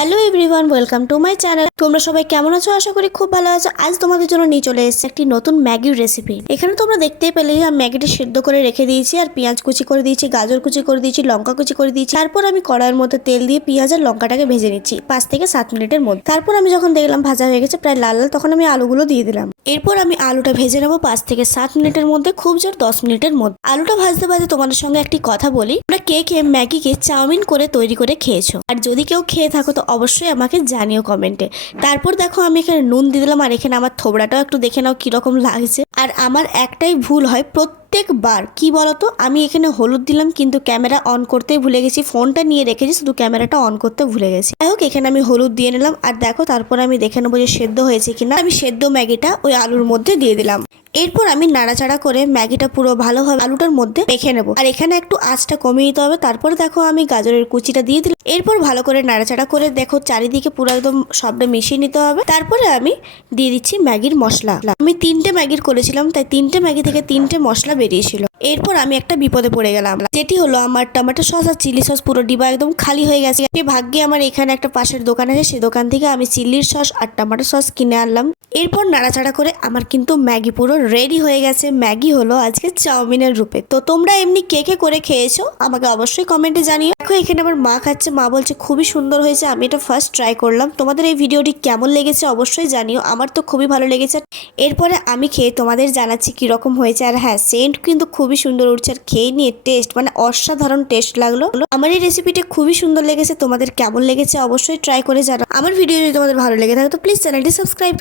Hello everyone, welcome to my channel. তোমরা সবাই কেমন আছো? আশা করি খুব ভালো আছো। আজ তোমাদের জন্য নিয়ে চলে এসেছে একটি নতুন ম্যাগির রেসিপি। এখানে তোমরা দেখতেই পেলে আমি ম্যাগিটা সিদ্ধ করে রেখে দিয়েছি, আর পেঁয়াজ কুচি করে দিয়েছি, গাজর কুচি করে দিয়েছি, লঙ্কা কুচি করে দিয়েছি। তারপর আমি কড়াইয়ের মধ্যে তেল দিয়ে পেঁয়াজ আর লঙ্কাটাকে ভেজে নিচ্ছি 5 থেকে 7 মিনিটের মধ্যে। তারপর আমি যখন দেখলাম ভাজা হয়ে গেছে প্রায় লাল লাল, তখন আমি আলুগুলো দিয়ে দিলাম। এরপর আমি আলুটা ভেজে নেবো 5 থেকে 7 মিনিটের মধ্যে, খুব জোর 10 মিনিটের মধ্যে। আলুটা ভাজতে ভাজতে তোমাদের সঙ্গে একটি কথা বলি, তোমরা কে কে ম্যাগিকে চাউমিন করে তৈরি করে খেয়েছো? আর যদি কেউ খেয়ে থাকো তো অবশ্যই আমাকে জানিও কমেন্টে। তারপর দেখো আমি এখানে নুন দিয়ে দিলাম, আর এখানে আমার থোবড়াটাও একটু দেখে নাও কিরকম লাগছে। আর আমার একটাই ভুল হয় প্রত্যেকবার, কি বলতো, আমি এখানে হলুদ দিলাম কিন্তু ক্যামেরা অন করতেই ভুলে গেছি, ফোনটা নিয়ে রেখেছি, শুধু ক্যামেরাটা অন করতে ভুলে গেছি। যাই হোক, এখানে আমি হলুদ দিয়ে নিলাম। আর দেখো তারপর আমি দেখে নেবো যে সেদ্ধ হয়েছে কিনা। আমি সেদ্ধ ম্যাগিটা ওই আলুর মধ্যে দিয়ে দিলাম। এরপর আমি নাড়াচাড়া করে ম্যাগিটা পুরো ভালোভাবে আলুটার মধ্যে মেখে নেবো। আর এখানে একটু আঁচটা কমিয়ে দিতে হবে। তারপর দেখো আমি গাজরের কুচিটা দিয়ে দিলাম। এরপর ভালো করে নাড়াচাড়া করে দেখো চারিদিকে পুরো একদম সবটা মিশিয়ে নিতে হবে। তারপরে আমি দিয়ে দিচ্ছি ম্যাগির মশলা। আমি 3টে ম্যাগির করেছিলাম, তাই 3টে ম্যাগি থেকে 3টে মশলা বেরিয়েছিল। এরপর আমি একটা বিপদে পড়ে গেলাম, যেটি হলো আমার টমেটো সস আর চিলি সস পুরো ডিবা একদম খালি হয়ে গেছে। ভাগ্যে আমার এখানে একটা পাশের দোকান আছে, সেই দোকান থেকে আমি চিলির সস আর টমেটো সস কিনে আনলাম। এরপর নাড়াচাড়া করে আমার কিন্তু ম্যাগি পুরো রেডি হয়ে গেছে। ম্যাগি হলো আজকে চাউমিনের রূপে। তো তোমরা এমনি কে কে করে খেয়েছো আমাকে অবশ্যই কমেন্টে জানিও। দেখো এখানে আমার মা খাচ্ছে, মা বলছে খুবই সুন্দর হয়েছে। আমি এটা ফার্স্ট ট্রাই করলাম। তোমাদের এই ভিডিওটি কেমন লেগেছে অবশ্যই জানিও। আমার তো খুবই ভালো লেগেছে। এরপরে আমি খেয়ে তোমাদের জানাচ্ছি কিরকম হয়েছে। আর হ্যাঁ, সেন্ট কিন্তু খুবই সুন্দর উঠছে। আর খেয়ে নিয়ে টেস্ট মানে অসাধারণ টেস্ট লাগলো। আমার এই রেসিপিটা খুবই সুন্দর লেগেছে। তোমাদের কেমন লেগেছে অবশ্যই ট্রাই করে জানাও। আমার ভিডিও যদি তোমাদের ভালো লেগে থাকে তো প্লিজ চ্যানেলটি সাবস্ক্রাইব